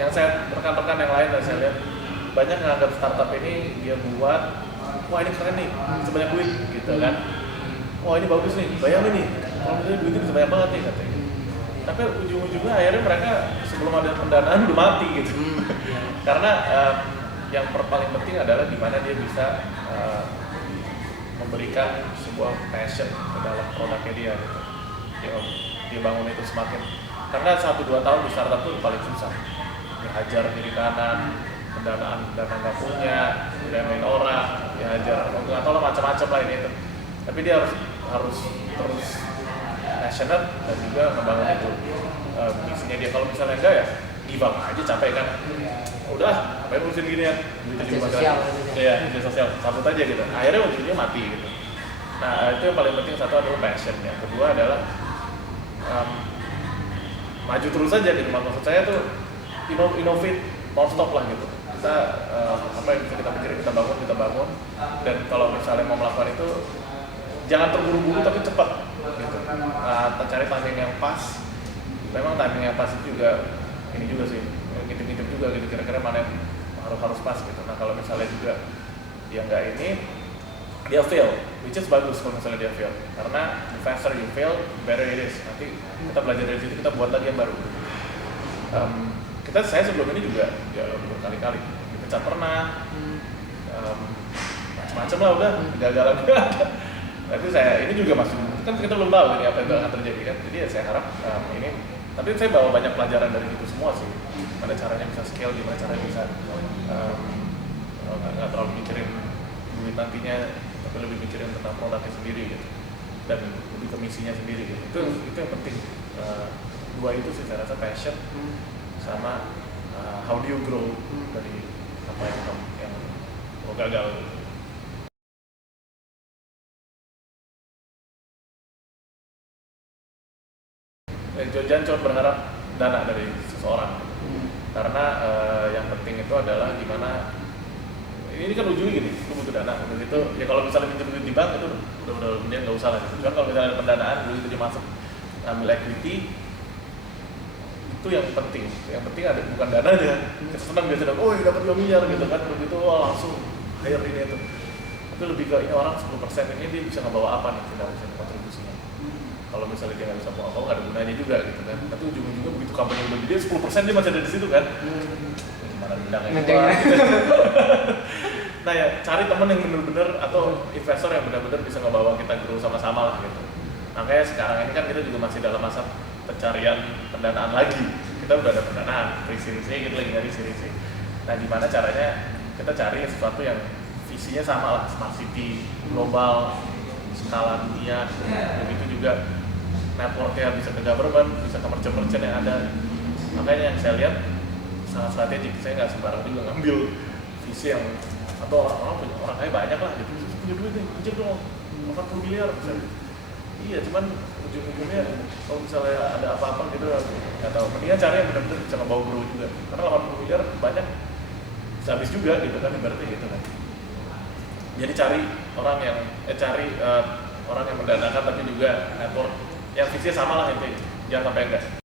yang saya rekan-rekan yang lain dan saya lihat banyak nganggap startup ini dia buat, wah ini keren nih, bisa banyak duit gitu kan, wah ini bagus nih, bayangin nih, kalau misalnya duitnya bisa banyak banget nih katanya. Tapi ujung-ujungnya akhirnya mereka sebelum ada pendanaan udah mati gitu. Karena yang paling penting adalah gimana dia bisa memberikan sebuah passion ke dalam produknya dia gitu. Dia bangun itu semakin, karena 1-2 tahun di startup itu paling susah, dihajar kiri kanan, pendanaan nggak punya, danain orang, dihajar, nggak tahu lah macam-macam lah ini itu. Tapi dia harus terus passionate dan juga membangun itu misinya dia. Kalau misalnya enggak ya give up aja, capek kan, udah ngapain ngurusin gini ya, kerja sosial ya, kerja sosial, cabut aja gitu, akhirnya ujungnya mati gitu. Nah itu yang paling penting, satu adalah passion, yang kedua adalah maju terus aja gitu. Maksud saya tuh innovate non-stop lah gitu. Kita apa yang bisa kita pikirin kita bangun, dan kalau misalnya mau melakukan itu jangan terburu-buru tapi cepat gitu. Cari timing yang pas. Memang timing yang pas itu juga ini juga sih, ngintip-ngintip juga gitu, kira-kira mana yang harus pas gitu. Nah kalau misalnya juga dia nggak ini, dia fail, which is bagus kalau misalnya dia fail, karena the faster you fail, the better it is. Nanti kita belajar dari situ, kita buat lagi yang baru. Saya sebelum ini juga ya berkali-kali dipecat pernah, macam-macam lah udah, kegagalan juga ada. Tapi saya ini juga masih, kan kita belum tahu ini apa yang akan terjadi kan. Jadi ya saya harap ini, tapi saya bawa banyak pelajaran dari itu semua sih. Gimana caranya bisa scale, gimana caranya bisa nggak terlalu mikirin duit nantinya, tapi lebih mikirin tentang produknya sendiri gitu, dan lebih ke misinya sendiri gitu. Itu yang penting. Dua itu sih saya rasa, passion sama how do you grow dari apa yang lo gagal. Jangan cuma berharap dana dari seseorang, karena yang penting itu adalah gimana. Ini kan ujungnya gini, lu butuh dana, untuk itu ya kalau misalnya pinjam duit di bank itu udah mending nggak usah lah gitu. Cuman kalau misalnya ada pendanaan, duit itu dia masuk ambil equity, itu yang penting ada bukan dananya. Kita senang biasanya, oh ini dapat 2 miliar gitu kan, begitu langsung hire ini itu. Tapi lebih ke ini orang 10% ini dia bisa ngebawa apa nih ke dalam kontribusinya. Kalau misalnya dia nggak bisa bawa apa, nggak ada gunanya juga gitu kan. Tapi ujung-ujungnya begitu company udah gede, 10% dia masih ada di situ kan. Gimana bidangnya gitu. Nah ya, cari temen yang bener-bener atau investor yang benar-benar bisa ngebawa kita grow sama-sama lah gitu. Makanya sekarang ini kan kita juga masih dalam masa pencarian pendanaan lagi. Kita udah ada pendanaan, pre-series A, kita lagi nyari series A. Nah gimana caranya kita cari sesuatu yang visinya sama lah, smart city, global, skala dunia, begitu juga networknya bisa ke government, bisa ke merchant-merchant yang ada. Makanya yang saya lihat sangat strategik, saya nggak sembarang juga ngambil visi yang, atau orang kaya banyak lah gitu, punya duit nih, pinjam dong 80 miliar misalnya. Iya, cuman ujung-ujungnya kalau misalnya ada apa-apa gitu nggak tahu. Mendingan cari yang benar-benar bisa ngebawa grow juga, karena 80 miliar banyak bisa habis juga gitu kan, ibaratnya gitu kan. Jadi cari orang yang orang yang mendanakan tapi juga network yang visinya sama lah intinya, jangan sampai enggak.